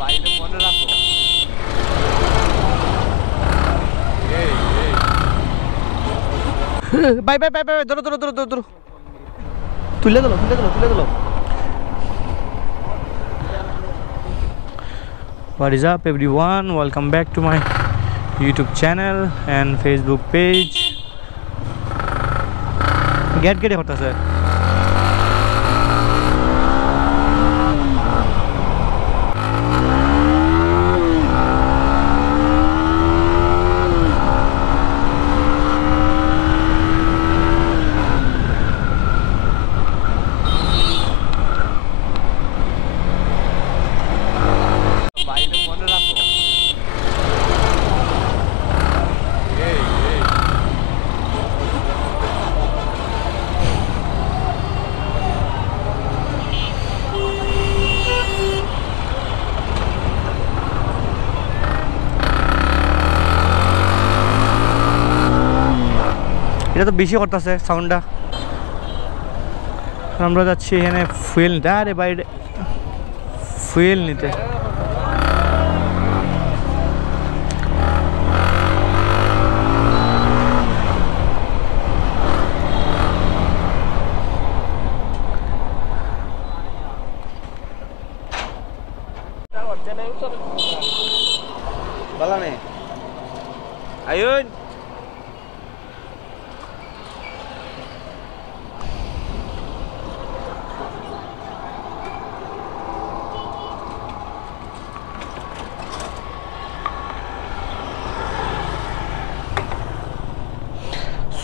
বাইরে মনে রাখো। বাই বাই বাই বাই, ধরো ধরো ধরো ধরো ধরো, তুলে দিলো তুলে দিলো তুলে দিলো। What is up everyone, welcome back to my YouTube channel and Facebook page. Get होता सर এটা তো বেশি করতেছে সাউন্ডটা। আমরা যাচ্ছি এখানে ফুয়েল নিতে। আরে বাইরে ফুয়েল নিতে। বলা নেই আয়ুন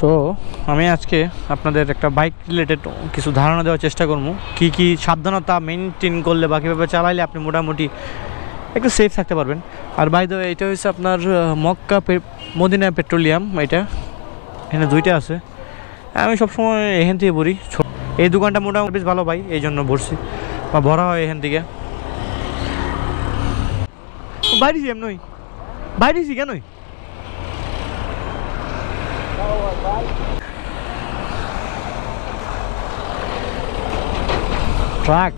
সো আমি আজকে আপনাদের একটা বাইক রিলেটেড কিছু ধারণা দেওয়ার চেষ্টা করবো, কী কী সাবধানতা মেনটেন করলে বা কীভাবে চালাইলে আপনি মোটামুটি একটু সেফ থাকতে পারবেন। আর বাই দ্য ওয়ে এটা হচ্ছে আপনার মক্কা মদিনা পেট্রোলিয়াম। এটা এখানে দুইটা আছে, আমি সবসময় এখান থেকে ভরি। এই দোকানটা মোটামুটি বেশ ভালো ভাই, এই জন্য ভরছি বা ভরা হয় এখান থেকে। বাইরেছি এমনই বাইরেছি কেনই ট্রাক।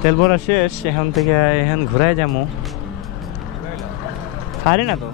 তেল ভরা শেষ, এখান থেকে এখান ঘুরাই যাবো। পারি না তো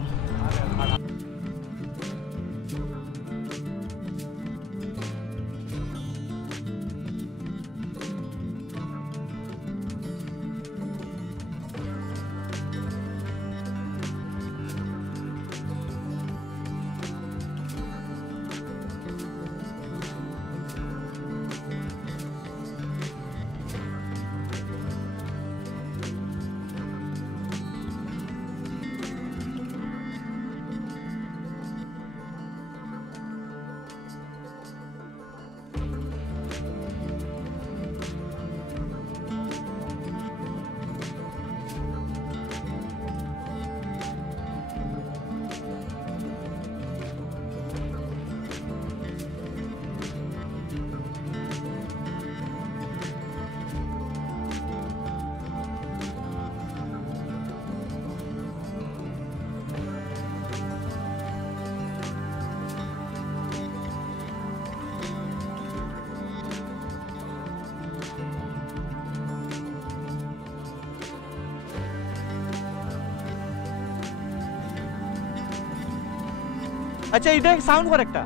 আচ্ছা এটা সাউন্ড করে একটা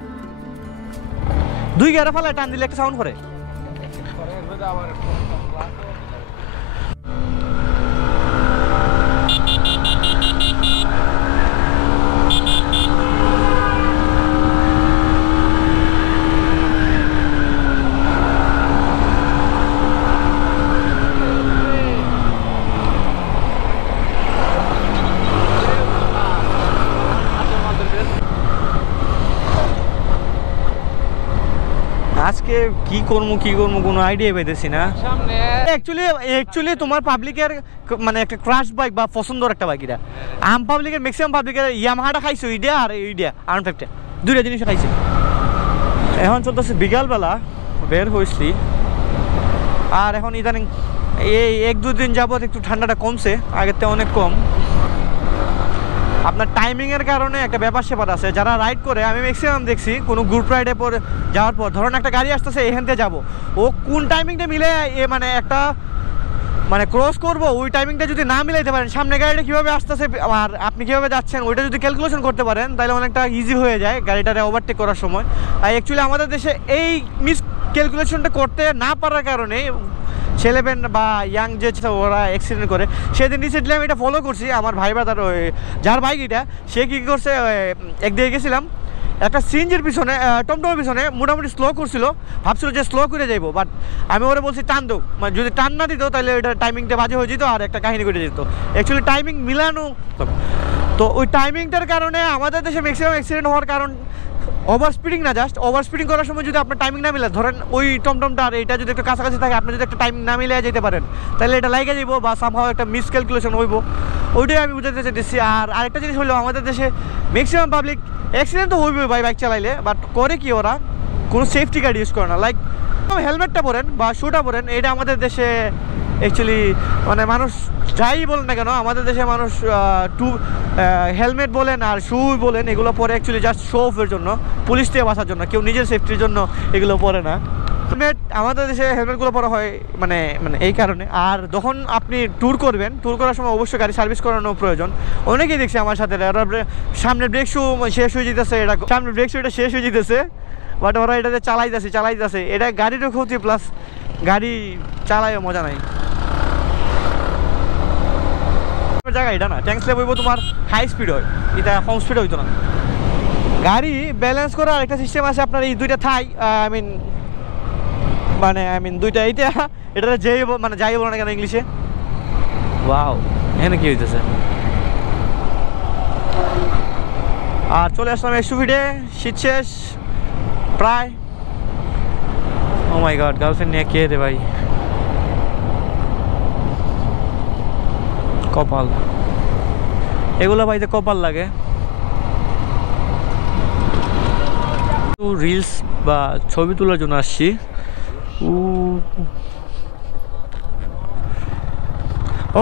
দুই গেরা ফালা টান দিলে একটা সাউন্ড করে। আজকে কি করবো কোনো আইডিয়া পাইতেছি না। অ্যাকচুয়ালি তোমার পাবলিকের মানে একটা ক্রাশ বাইক বা পছন্দের একটা বাইক। এটা আম পাবলিকের ম্যাক্সিমাম পাবলিকের ইয়ামাহাটা খাইছো ইডিয়া আর ইডিয়া R5 দুইটা জিনিস খাইছে। এখন চলতেছে বিকালবেলা বের হয়েছি, আর এখন ইদানিং এই 1-2 দিন যাবত একটু ঠান্ডাটা কমছে, আগের থেকে অনেক কম। আপনার টাইমিংয়ের কারণে একটা ব্যাপার স্যাপার আছে। যারা রাইড করে আমি ম্যাক্সিমাম দেখছি কোনো গ্রুপ রাইডে পরে যাওয়ার পর ধরুন একটা গাড়ি আসতেছে এখান থেকে যাবো, ও কোন টাইমিংটা মিলে মানে একটা মানে ক্রস করবো ওই টাইমিংটা যদি না মিলাইতে পারেন, সামনে গাড়িটা কীভাবে আসতেছে আর আপনি কীভাবে যাচ্ছেন ওইটা যদি ক্যালকুলেশন করতে পারেন তাহলে অনেকটা ইজি হয়ে যায় গাড়িটারে ওভারটেক করার সময়। আর অ্যাকচুয়ালি আমাদের দেশে এই মিস ক্যালকুলেশনটা করতে না পারার কারণে ছেলেবেন বা ইয়াং যে ওরা অ্যাক্সিডেন্ট করে। সেদিন রিসেন্টলি আমি এটা ফলো করছি, আমার ভাই বাদার ওই যার বাইক এটা, সে কী করছে, একদিকে গেছিলাম একটা সিএনজির পিছনে টমটমের পিছনে মোটামুটি স্লো করছিল, ভাবছিল যে স্লো করে যাইবো, বাট আমি ওরা বলছি টান দো, মানে যদি টান না দিত তাহলে ওইটা টাইমিংটা বাজে হয়ে যেত আর একটা কাহিনী করে যেত। অ্যাকচুয়ালি টাইমিং মিলানো, তো ওই টাইমিংটার কারণে আমাদের দেশে ম্যাক্সিমাম অ্যাক্সিডেন্ট হওয়ার কারণ ওভার স্পিডিং না, জাস্ট ওভার স্পিডিং করার সময় যদি আপনার টাইমিং না মিলে, ধরেন ওই টমটমটা আর এটা যদি একটু কাছাকাছি থাকে, আপনি যদি একটা টাইমিং না মিলে যেতে পারেন তাহলে এটা লাইগে যাবো বা সামহাও একটা মিসক্যালকুলেশন হইব, ওইটাই আমি বুঝাতে চাইতেছি। আর আরেকটা জিনিস হলো আমাদের দেশে ম্যাক্সিমাম পাবলিক অ্যাক্সিডেন্ট তো হইবে ভাই বাইক চালাইলে, বাট করে কি ওরা কোনো সেফটি গার্ড ইউজ করে না। লাইক হেলমেটটা পরেন বা শুটা পরেন, এটা আমাদের দেশে অ্যাকচুয়ালি মানে মানুষ যাই বলেন না কেন, আমাদের দেশে মানুষ হেলমেট বলেন আর শু বলেন এগুলো পরে অ্যাকচুয়ালি জাস্ট শো অফের জন্য, পুলিশ থেকে বাঁচার জন্য, কেউ নিজের সেফটির জন্য এগুলো পরে না। হেলমেট আমাদের দেশে হেলমেটগুলো পরা হয় মানে মানে এই কারণে। আর যখন আপনি ট্যুর করবেন, ট্যুর করার সময় অবশ্যই গাড়ি সার্ভিস করানো প্রয়োজন। অনেকেই দেখছি আমার সাথে সামনের ব্রেক শু শেষ হয়ে যেতেছে, এটা সামনের ব্রেক শু এটা শেষ হয়ে যেতেছে, বাট ওরা এটাতে চালাইতেছে, এটা গাড়িরও ক্ষতি প্লাস গাড়ি চালায়ও মজা নাই। জায়গা এটা না, ট্যাঙ্ক স্ল্যাব হইব তোমার হাই স্পিড হয়, এটা কম স্পিড হইতো না। গাড়ি ব্যালেন্স করার আরেকটা সিস্টেম আছে আপনার, এই দুইটা থাই আই মিন দুইটা এইটা, এটা যেই মানে যাই বলো না কেন ইংলিশে। ওয়াও, এখানে কি হইতেছে। আর চলে আসলাম এসুভিডে, শীত শেষ প্রায়। ও মাই গড, গার্লফ্রেন্ড নিয়ে কে রে ভাই, কপাল এগুলো ভাইতে কপাল লাগে। রিলস বা ছবি তোলার জন্য আসছি।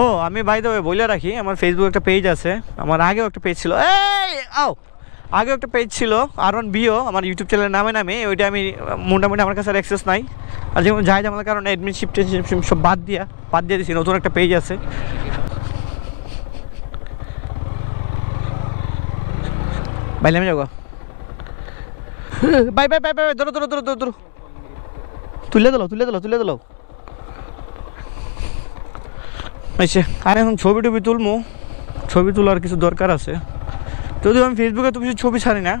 ও আমি বাই দ্য ওয়ে বলে রাখি, আমার ফেসবুক একটা পেজ আছে, আমার আগেও একটা পেজ ছিল, আগেও একটা পেজ ছিল আর1 বিও, আমার ইউটিউব চ্যানেলের নামে ওইটা আমি মোটামুটি আমার কাছে আর অ্যাক্সেস নাই। আর যেমন যাই আমার কারণে অ্যাডমিনশিপ সব বাদ দিয়ে দিয়েছি, নতুন একটা পেজ আছে। বাইলে আমি যাবো, বাই ধরো তুলে দিল আচ্ছা। আর এখন ছবি টবি তুলবো, ছবি তোলার কিছু দরকার আছে, যদিও আমি ফেসবুকে তো কিছু ছবি ছাড়ি না।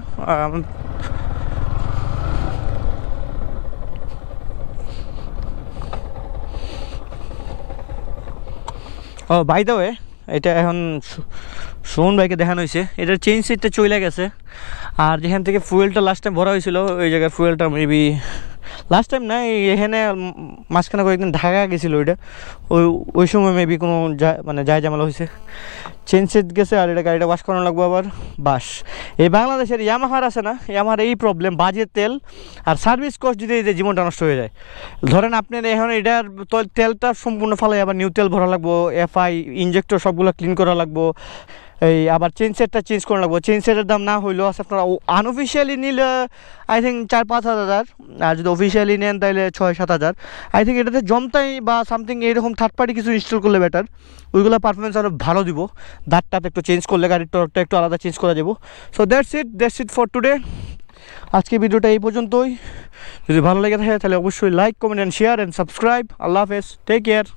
ও বাই দ্য ওয়ে, এটা এখন সুমন ভাইকে দেখানো হয়েছে, এটার চেইন সিটটা চলে গেছে। আর যেখান থেকে ফুয়েলটা লাস্ট টাইম ভরা হয়েছিল ওই জায়গায় ফুয়েলটা মেবি লাস্ট টাইম না, এখানে মাঝখানে কয়েকদিন ঢাকা গেছিলো ওইটা, ওই সময় মেবি কোনো মানে যায় ঝামেলা হয়েছে, চেন সেট গেছে। আর এটা গাড়িটা ওয়াশ করানো লাগবো আবার। বাস এই বাংলাদেশের ইয়ামাহার আছে না, ইয়ামাহার এই প্রবলেম, বাজে তেল আর সার্ভিস কস্ট যদি এই জীবনটা নষ্ট হয়ে যায়। ধরেন আপনার এখন এটার তেলটা সম্পূর্ণ ফালাই আবার নিউ তেল ভরা লাগবো, এফআই ইঞ্জেক্টর সবগুলো ক্লিন করা লাগবো, এই আবার চেন সেটটা চেঞ্জ করা লাগবো। চেন সেটের দাম না হইলেও আছে আপনারা আনঅফিসিয়ালি নিলে আই থিঙ্ক 4-5 হাজার, আর যদি অফিসিয়ালি নেন তাহলে 6-7 হাজার। আই থিঙ্ক এটাতে জমতাই বা সামথিং এইরকম থার্ড পার্টি কিছু ইনস্টল করলে বেটার, ওইগুলো পারফরমেন্স আরও ভালো দিব। দাঁতটাতে একটু চেঞ্জ করলে গাড়ির টর্কটা একটু আলাদা চেঞ্জ করা যাবো। So that's it for today. আজকে ভিডিওটা এই পর্যন্তই। যদি ভালো লেগে থাকে তাহলে অবশ্যই like, comment and share and subscribe. আল্লাহ হাফেজ, টেক কেয়ার।